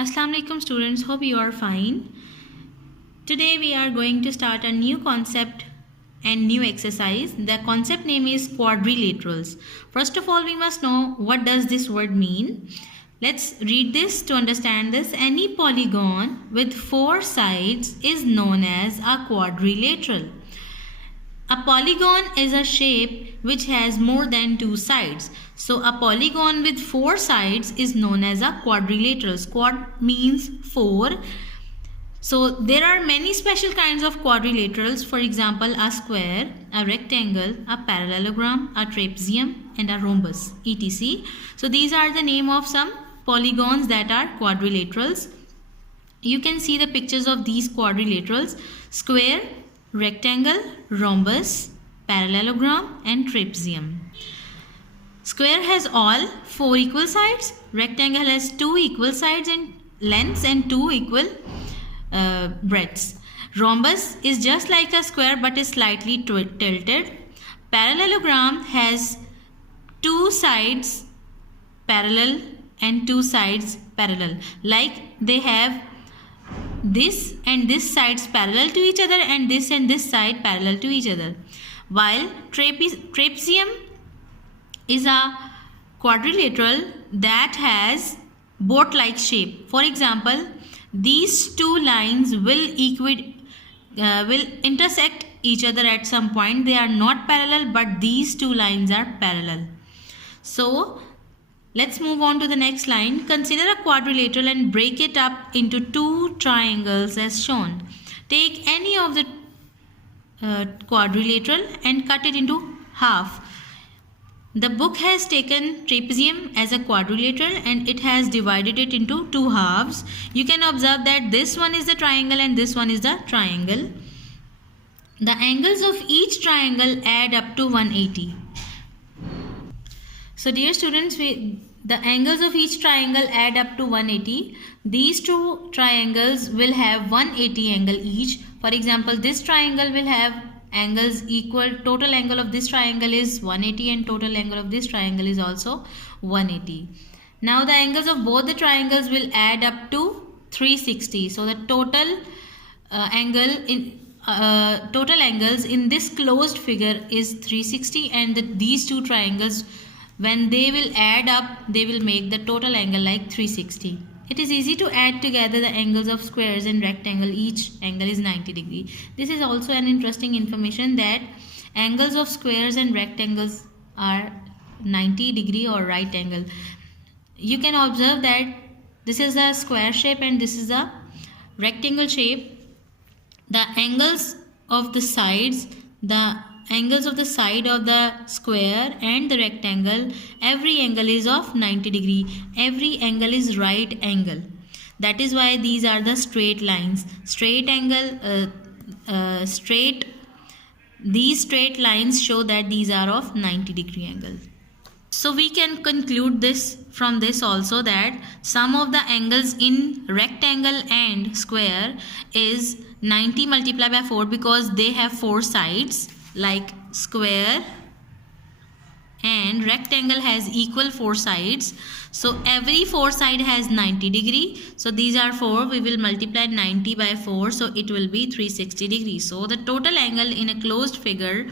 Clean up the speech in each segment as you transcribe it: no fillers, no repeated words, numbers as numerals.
Assalamu alaikum students, hope you are fine. Today we are going to start a new concept and new exercise. The concept name is quadrilaterals. First of all, we must know what does this word mean. Let's read this to understand this. Any polygon with four sides is known as a quadrilateral. A polygon is a shape which has more than two sides. So a polygon with four sides is known as a quadrilateral. Quad means four. So there are many special kinds of quadrilaterals. For example, a square, a rectangle, a parallelogram, a trapezium and a rhombus, etc. So these are the name of some polygons that are quadrilaterals. You can see the pictures of these quadrilaterals: square, rectangle, rhombus, parallelogram and trapezium. Square has all four equal sides. Rectangle has two equal sides and lengths and two equal breadths. Rhombus is just like a square but is slightly tilted. Parallelogram has two sides parallel and two sides parallel. Like they have this and this sides parallel to each other and this side parallel to each other. While trapezium is a quadrilateral that has boat-like shape. For example, these two lines will intersect each other at some point. They are not parallel, but these two lines are parallel. So let's move on to the next line. Consider a quadrilateral and break it up into two triangles as shown. Take any of the quadrilateral and cut it into half. The book has taken trapezium as a quadrilateral and it has divided it into two halves. You can observe that this one is the triangle and this one is the triangle. The angles of each triangle add up to 180. So dear students, the angles of each triangle add up to 180. These two triangles will have 180 angle each. For example, this triangle will have angles equal. Total angle of this triangle is 180 and total angle of this triangle is also 180. Now the angles of both the triangles will add up to 360. So the total total angles in this closed figure is 360, and these two triangles, when they will add up, they will make the total angle like 360. It is easy to add together the angles of squares and rectangle. Each angle is 90 degree. This is also an interesting information that angles of squares and rectangles are 90 degree or right angle. You can observe that this is a square shape and this is a rectangle shape. The angles of the sides, the angles of the side of the square and the rectangle, every angle is of 90 degree. Every angle is right angle. That is why these are the straight lines. These straight lines show that these are of 90 degree angle. So we can conclude this from this also that sum of the angles in rectangle and square is 90 multiplied by 4 because they have four sides. Like square and rectangle has equal four sides. So every four side has 90 degree. So these are 4. We will multiply 90 by 4. So it will be 360 degrees. So the total angle in a closed figure,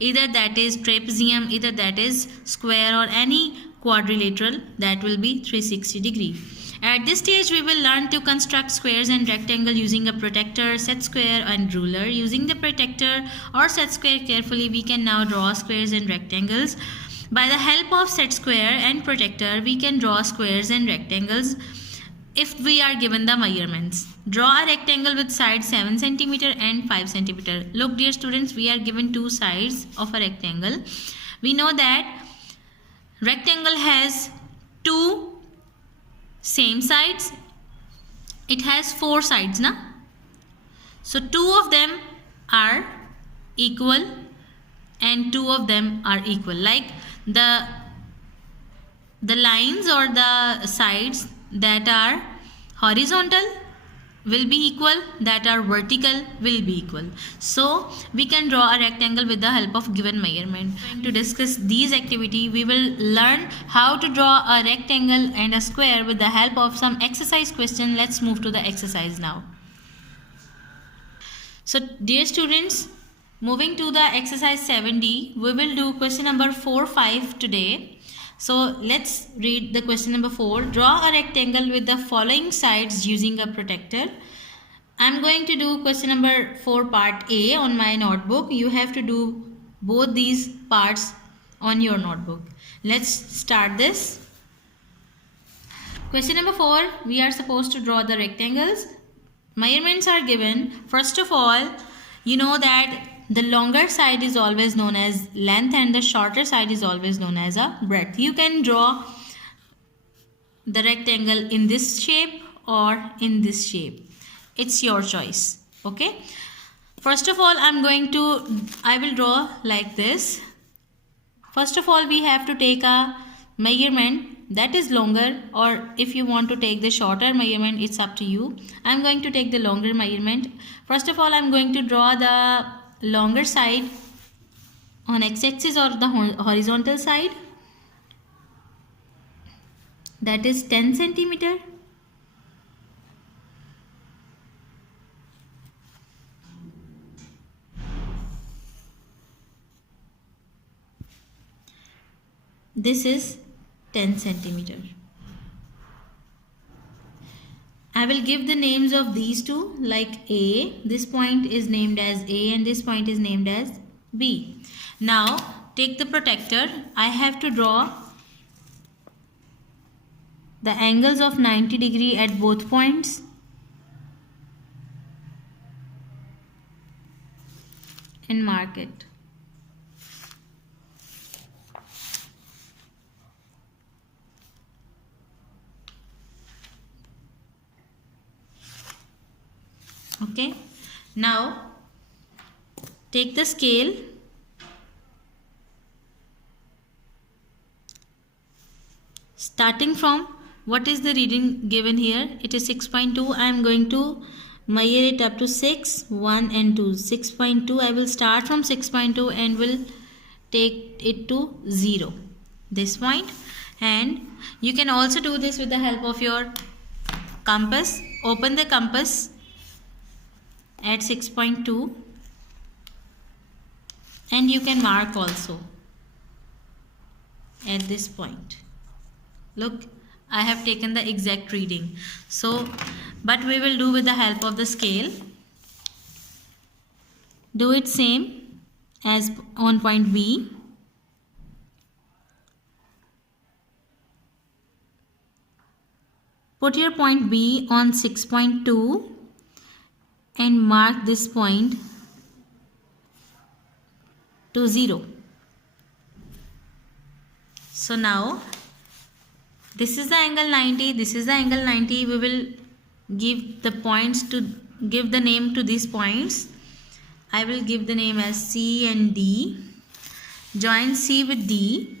either that is trapezium, either that is square or any quadrilateral, that will be 360 degree. At this stage, we will learn to construct squares and rectangle using a protractor, set square and ruler. Using the protractor or set square carefully, we can now draw squares and rectangles. By the help of set square and protractor, we can draw squares and rectangles if we are given the measurements. Draw a rectangle with sides 7 cm and 5 cm. Look dear students, we are given two sides of a rectangle. We know that rectangle has two same sides. It has four sides, na? So two of them are equal and two of them are equal. Like the lines or the sides that are horizontal will be equal, that are vertical will be equal. So we can draw a rectangle with the help of given measurement. To discuss these activity, we will learn how to draw a rectangle and a square with the help of some exercise question. Let's move to the exercise now. So dear students, moving to the exercise 7D, we will do question number 4, 5 today. So let's read the question number 4. Draw a rectangle with the following sides using a protractor. I'm going to do question number 4 part A on my notebook. You have to do both these parts on your notebook. Let's start this. Question number 4, we are supposed to draw the rectangles. Measurements are given. First of all, you know that the longer side is always known as length and the shorter side is always known as a breadth. You can draw the rectangle in this shape or in this shape. It's your choice. Okay. First of all, I will draw like this. First of all, we have to take a measurement that is longer, or if you want to take the shorter measurement, it's up to you. I'm going to take the longer measurement. First of all, I'm going to draw the longer side on x-axis or the horizontal side, that is 10 centimeter. This is 10 centimeter. I will give the names of these two, like A. This point is named as A and this point is named as B. Now take the protractor. I have to draw the angles of 90 degree at both points. And mark it. Okay, now take the scale. Starting from what is the reading given here? It is 6.2. I am going to measure it up to 6, 1 and 2. 6.2. I will start from 6.2 and will take it to 0. This point. And you can also do this with the help of your compass. Open the compass at 6.2 and you can mark also at this point. Look, I have taken the exact reading. So, but we will do with the help of the scale. Do it same as on point B. Put your point B on 6.2 and mark this point to 0. So now this is the angle 90, this is the angle 90. We will give the points to give the name to these points. I will give the name as C and D. Join C with D.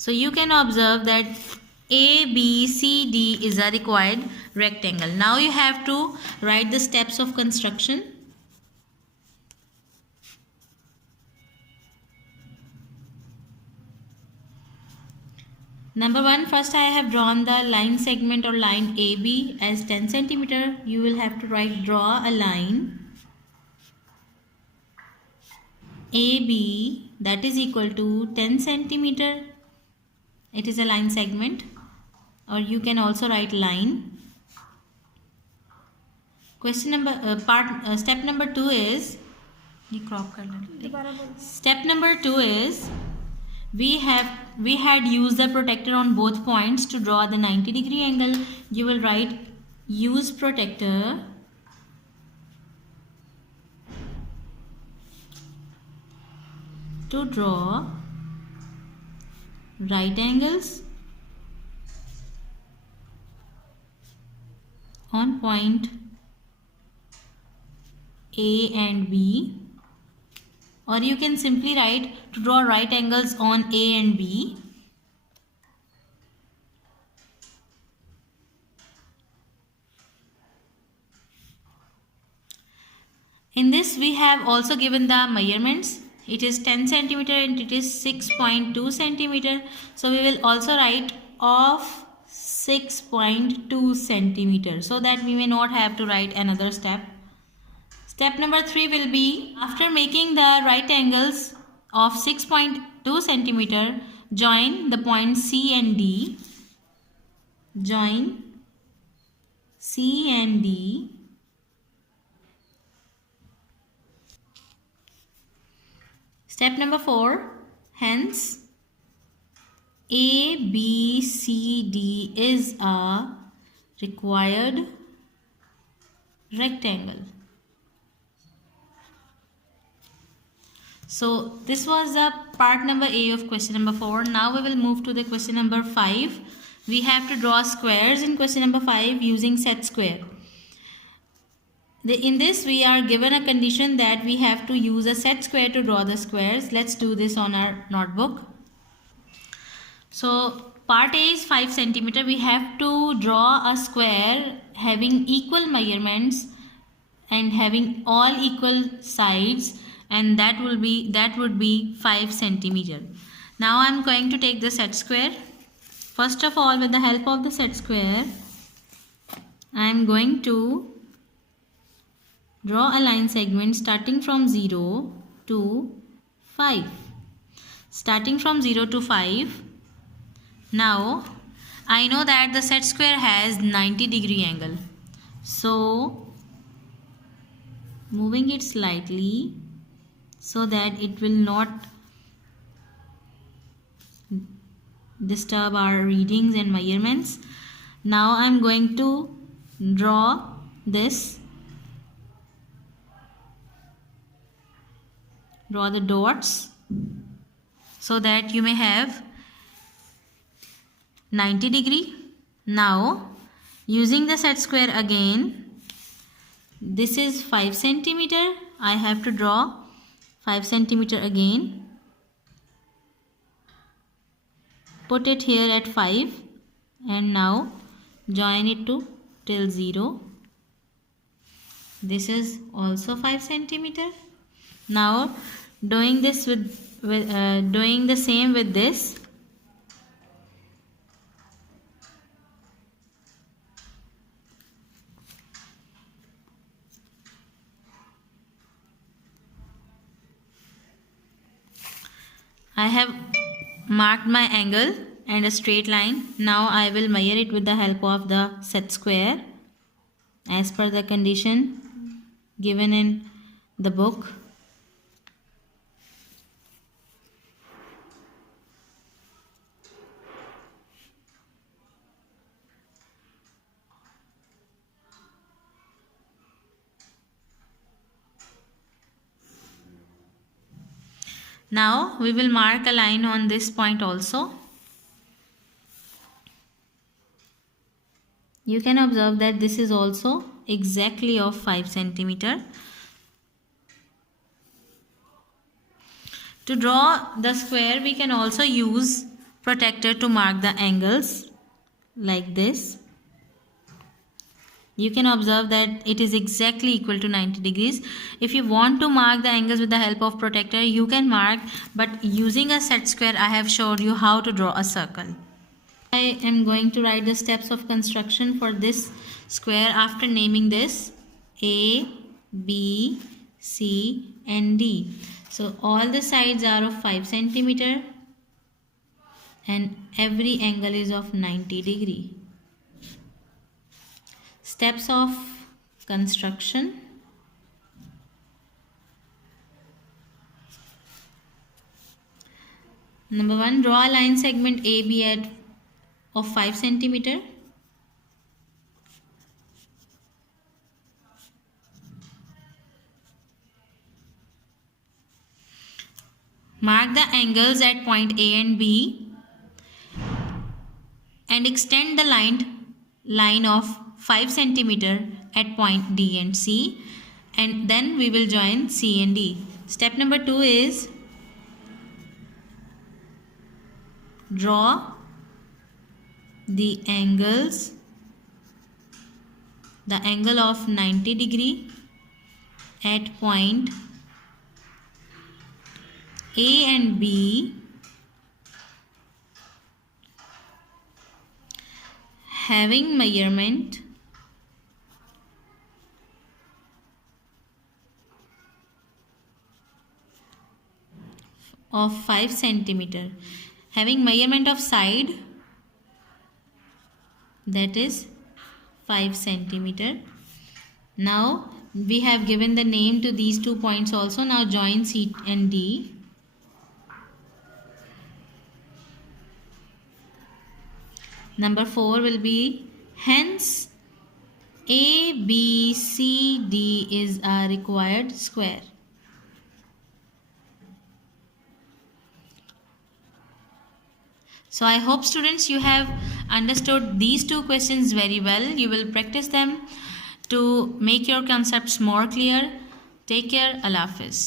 So you can observe that A, B, C, D is a required rectangle. Now you have to write the steps of construction. Number 1, first I have drawn the line segment or line AB as 10 centimeter. You will have to draw a line AB that is equal to 10 centimeter. It is a line segment, or you can also write line. Question number step number 2 is step number 2 is we had used the protractor on both points to draw the 90 degree angle. You will write use protractor to draw right angles on point A and B or you can simply write to draw right angles on A and B. In this we have also given the measurements. It is 10 centimeter and it is 6.2 centimeter. So we will also write of 6.2 centimeter so that we may not have to write another step. Step number 3 will be, after making the right angles of 6.2 centimeter, join the points C and D. Join C and D. Step number 4, hence ABCD is a required rectangle. So this was the part number A of question number 4. Now we will move to the question number 5. We have to draw squares in question number 5 using set square. In this we are given a condition that we have to use a set square to draw the squares. Let's do this on our notebook. So part A is 5 centimeter. We have to draw a square having equal measurements and having all equal sides, and that would be 5 centimeter. Now I am going to take the set square. First of all, with the help of the set square, I am going to draw a line segment starting from 0 to 5. Starting from 0 to 5. Now I know that the set square has 90-degree angle. So moving it slightly so that it will not disturb our readings and measurements. Now I am going to draw this. Draw the dots so that you may have 90-degree. Now using the set square again, this is 5 centimeter. I have to draw 5 centimeter again. Put it here at 5 and now join it to till 0. This is also 5 centimeter. Now doing this doing the same with this. I have marked my angle and a straight line. Now I will measure it with the help of the set square as per the condition given in the book. Now we will mark a line on this point also. You can observe that this is also exactly of 5 centimeter. To draw the square, we can also use protractor to mark the angles like this. You can observe that it is exactly equal to 90 degrees. If you want to mark the angles with the help of protractor, you can mark, but using a set square, I have showed you how to draw a circle. I am going to write the steps of construction for this square after naming this A, B, C and D. So all the sides are of 5 centimeter and every angle is of 90 degree. Steps of construction. Number 1, draw a line segment AB of 5 centimeter. Mark the angles at point A and B and extend the line of 5 centimeter at point D and C, and then we will join C and D. Step number 2 is draw the angles, the angle of 90 degree at point A and B having measurement of 5 centimeter, having measurement of side, that is 5 centimeter. Now we have given the name to these 2 points also. Now join C and D. Number 4 will be, hence ABCD is a required square. So I hope students you have understood these 2 questions very well. You will practice them to make your concepts more clear. Take care. Allah Hafiz.